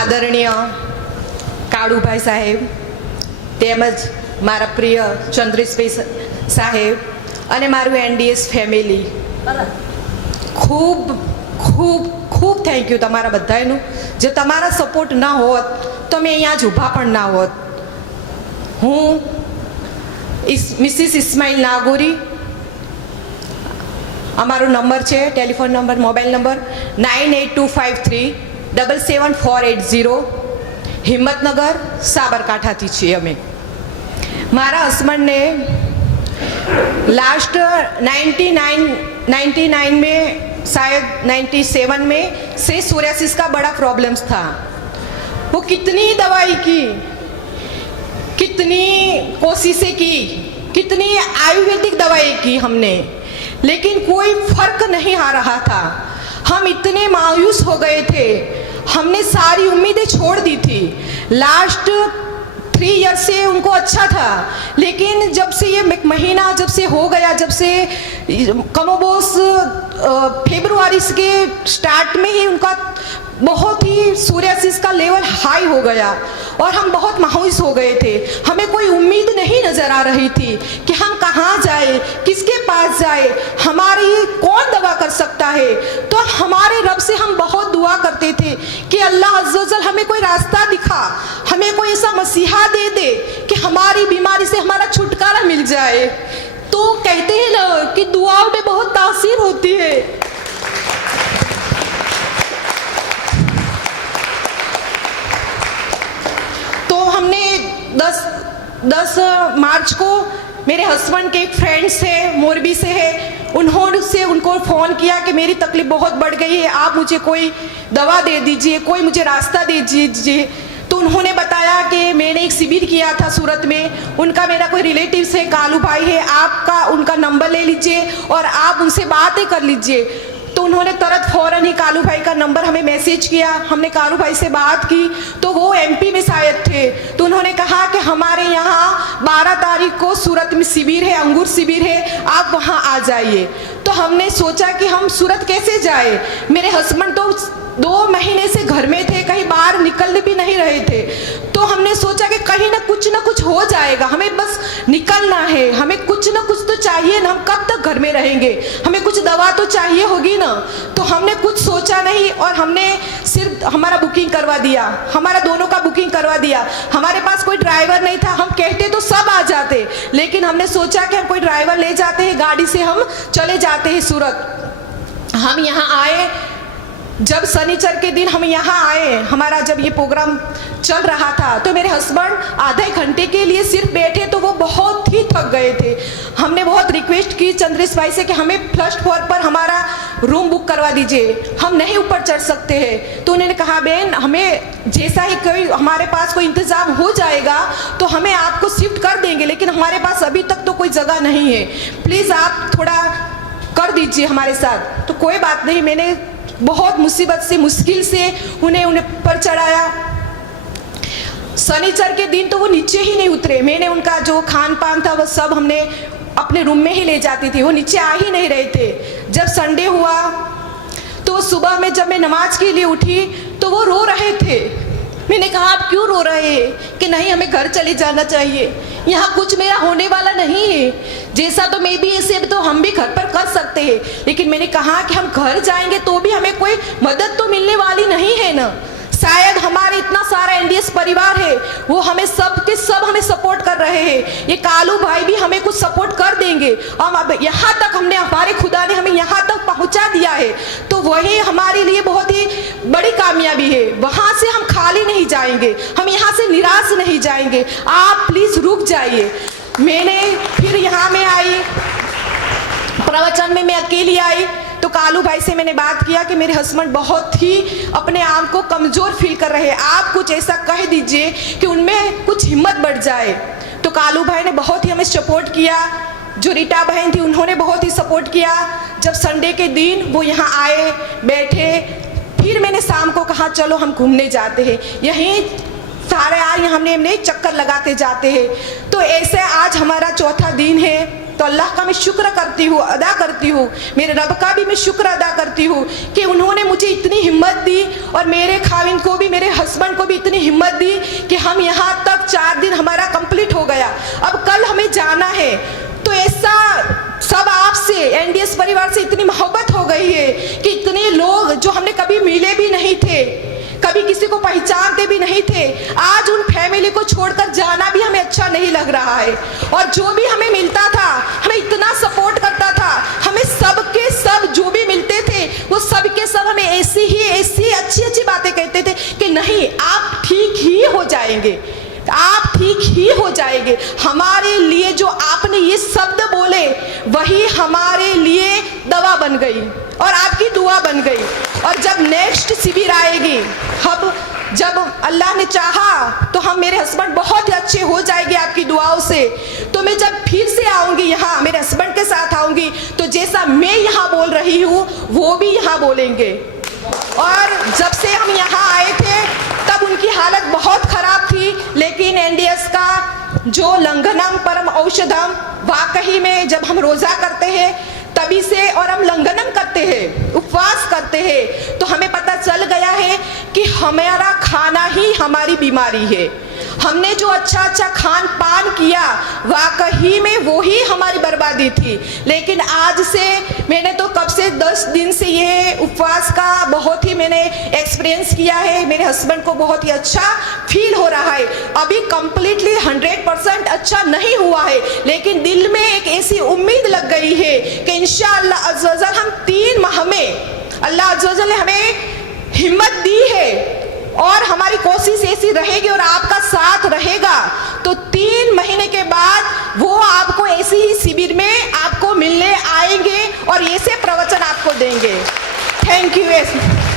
આદરણીય કાળુભાઈ સાહેબ તેમજ મારા પ્રિય ચંદ્રેશભાઈ સાહેબ અને મારું એનડીએસ ફેમિલી, ખૂબ ખૂબ ખૂબ થેન્ક યુ તમારા બધાનું. જો તમારા સપોર્ટ ના હોત તો મેં અહીંયા જ ઊભા પણ ના હોત. હું મિસિસ ઇસ્માઇલ નાગોરી, અમારો નંબર છે telephone number, mobile number 9825377480, Himmatnagar સાબરકાંઠાથી છીએ અમે. મારા હસબન્ડને लास्ट 99 में शायद 97 में से सोरियासिस का बड़ा प्रॉब्लम्स था. वो कितनी दवाई की, कितनी कोशिशें की, कितनी आयुर्वेदिक दवाई की हमने, लेकिन कोई फर्क नहीं आ रहा था. हम इतने मायूस हो गए थे, हमने सारी उम्मीदें छोड़ दी थी. लास्ट 3 ईयर से उनको अच्छा था, लेकिन जब से ये महीना जब से हो गया, जब से कमोबोस फरवरी के स्टार्ट में ही उनका बहुत ही सोरियासिस का लेवल हाई हो गया और हम बहुत मायूस हो गए थे. हमें कोई उम्मीद नहीं नज़र आ रही थी कि हम कहाँ जाए, किसके पास जाए, हमारी कौन दवा कर सकता है. तो हमारे रब से हम बहुत दुआ करते थे कि अल्लाह अज़्ज़ व जल हमें कोई रास्ता दिखा, हमें कोई ऐसा मसीहा दे दे कि हमारी बीमारी से हमारा छुटकारा मिल जाए. तो कहते हैं ना कि दुआओं में बहुत तासीर होती है. तो हमने 10 मार्च को मेरे हस्बैंड के एक फ्रेंड्स है, मोरबी से है, उन्होंने उनको फ़ोन किया कि मेरी तकलीफ़ बहुत बढ़ गई है, आप मुझे कोई दवा दे दीजिए, कोई मुझे रास्ता दे दीजिए. तो उन्होंने बताया कि मैंने एक शिविर किया था सूरत में, उनका मेरा कोई रिलेटिव्स है, कालू भाई है, आपका उनका नंबर ले लीजिए और आप उनसे बातें कर लीजिए. तो उन्होंने तुरंत फ़ौरन ही कालू भाई का नंबर हमें मैसेज किया. हमने कालू भाई से बात की तो वो एमपी में शायद थे. तो उन्होंने कहा कि हमारे यहाँ 12 तारीख को सूरत में शिविर है, अंगूर शिविर है, आप वहाँ आ जाइए. तो हमने सोचा कि हम सूरत कैसे जाए. मेरे हस्बैंड तो 2 महीने से घर में थे, कहीं बाहर निकल भी नहीं रहे थे. तो हमने सोचा कि कहीं ना कुछ हो जाएगा, हमें बस निकलना है, हमें कुछ ना कुछ तो चाहिए ना, हम कब तक घर में रहेंगे, हमें कुछ दवा तो चाहिए होगी ना. तो हमने कुछ सोचा नहीं और हमने सिर्फ हमारा बुकिंग करवा दिया, हमारा दोनों का बुकिंग करवा दिया. हमारे पास कोई ड्राइवर नहीं था, हम कहते तो सब आ जाते, लेकिन हमने सोचा कि हम कोई ड्राइवर ले जाते हैं, गाड़ी से हम चले जाते हैं सूरत. हम यहाँ आए, जब शनिचर के दिन हम यहाँ आए, हमारा जब ये प्रोग्राम चल रहा था, तो मेरे हस्बैंड आधे घंटे के लिए सिर्फ बैठे तो वो बहुत ही थक गए थे. हमने बहुत रिक्वेस्ट की चंद्रेश भाई से कि हमें फर्स्ट फ्लोर पर हमारा रूम बुक करवा दीजिए, हम नहीं ऊपर चढ़ सकते हैं. तो उन्होंने कहा बहन, हमें जैसा ही कोई हमारे पास कोई इंतज़ाम हो जाएगा तो हमें आपको शिफ्ट कर देंगे, लेकिन हमारे पास अभी तक तो कोई जगह नहीं है, प्लीज़ आप थोड़ा कर दीजिए हमारे साथ. तो कोई बात नहीं, मैंने बहुत मुसीबत से मुश्किल से उन्हें पर चढ़ाया. शनिचर के दिन तो वो नीचे ही नहीं उतरे. मैंने उनका जो खान पान था वो सब हमने अपने रूम में ही ले जाती थी, वो नीचे आ ही नहीं रहे थे. जब संडे हुआ तो सुबह में जब मैं नमाज के लिए उठी तो वो रो रहे थे. मैंने कहा आप क्यों रो रहे हैं? कि नहीं, हमें घर चले जाना चाहिए, यहाँ कुछ मेरा होने वाला नहीं है, जैसा तो मैं भी ऐसे तो हम भी घर पर कर सकते हैं. लेकिन मैंने कहा कि हम घर जाएंगे तो भी हमें कोई मदद तो मिलने वाली नहीं है ना. शायद हमारे इतना सारा एनडीएस परिवार है, वो हमें सब के सब हमें सपोर्ट कर रहे हैं, ये कालू भाई भी हमें कुछ सपोर्ट कर देंगे. और अब यहाँ तक हमने, हमारे खुदा ने हमें यहाँ तक पहुँचा दिया है, तो वही हमारे लिए बहुत ही बड़ी कामयाबी है. वहाँ से हम खाली नहीं जाएंगे, हम यहाँ से निराश नहीं जाएंगे. आप प्लीज़ रुक जाइए. मैंने फिर यहाँ में आई, प्रवचन में मैं अकेली आई. तो कालू भाई से मैंने बात किया कि मेरे हस्बैंड बहुत ही अपने आप को कमज़ोर फील कर रहे हैं, आप कुछ ऐसा कह दीजिए कि उनमें कुछ हिम्मत बढ़ जाए. तो कालू भाई ने बहुत ही हमें सपोर्ट किया. जो रीटा बहन थी उन्होंने बहुत ही सपोर्ट किया. जब संडे के दिन वो यहाँ आए, बैठे, फिर मैंने शाम को कहा चलो हम घूमने जाते हैं, यहीं सारे आज हमने चक्कर लगाते जाते हैं. तो ऐसे आज हमारा चौथा दिन है. तो अल्लाह का मैं शुक्र करती हूँ, अदा करती हूँ, मेरे रब का भी मैं शुक्र अदा करती हूँ कि उन्होंने मुझे इतनी हिम्मत दी और मेरे खाविन को भी, मेरे हस्बैंड को भी इतनी हिम्मत दी कि हम यहाँ तक 4 दिन हमारा कंप्लीट हो गया। अब कल हमें जाना है, तो ऐसा सब आपसे, एनडीएस परिवार से इतनी मोहब्बत हो गई है कि इतने लोग जो हमने कभी मिले भी नहीं थे, कभी किसी को पहचानते भी नहीं थे, आज उन फैमिली को छोड़कर जाना भी हमें अच्छा नहीं लग रहा है। और जो भी हमें मिलता था, हमें इतना सपोर्ट करता था, हमें सबके सब जो भी मिलते थे वो सबके सब हमें ऐसी अच्छी अच्छी बातें कहते थे कि नहीं, आप ठीक ही हो जाएंगे, आप ठीक ही हो जाएंगे। हमारे लिए जो आपने ये शब्द बोले वही हमारे लिए दवा बन गई और आपकी दुआ बन गई। और जब नेक्स्ट शिविर आएगी, अब जब अल्लाह ने चाहा तो हम, मेरे हस्बैंड बहुत ही अच्छे हो जाएंगे आपकी दुआओं से, तो मैं जब फिर से आऊँगी यहाँ, मेरे हस्बैंड के साथ आऊँगी, तो जैसा मैं यहाँ बोल रही हूँ वो भी यहाँ बोलेंगे। और जब से हम यहाँ आए थे तब उनकी हालत बहुत खराब थी, लेकिन एनडीएस का जो लंघनम परम औषधम, वाकई में जब हम रोज़ा करते हैं तभी से, और हम लंघनम करते हैं, उपवास करते हैं, तो हमें पता चल गया है कि हमारा खाना ही हमारी बीमारी है। हमने जो अच्छा अच्छा खान पान किया वाकई में वो ही हमारी बर्बादी थी। लेकिन आज से मैंने तो कब से 10 दिन से ये उपवास का बहुत ही मैंने एक्सपीरियंस किया है। मेरे हस्बैंड को बहुत ही अच्छा फील हो रहा है। अभी कंप्लीटली 100% अच्छा नहीं हुआ है, लेकिन दिल में एक ऐसी उम्मीद लग गई है कि इंशाअल्लाह अज़्ज़वजल हम 3 माह में, अल्लाह अज़्ज़वजल ने हमें हिम्मत दी है और हमारी कोशिश ऐसी रहेगी और आपका साथ रहेगा, तो 3 महीने के बाद वो आपको ऐसी ही शिविर में आपको मिलने आएंगे और ऐसे प्रवचन आपको देंगे। Thank you.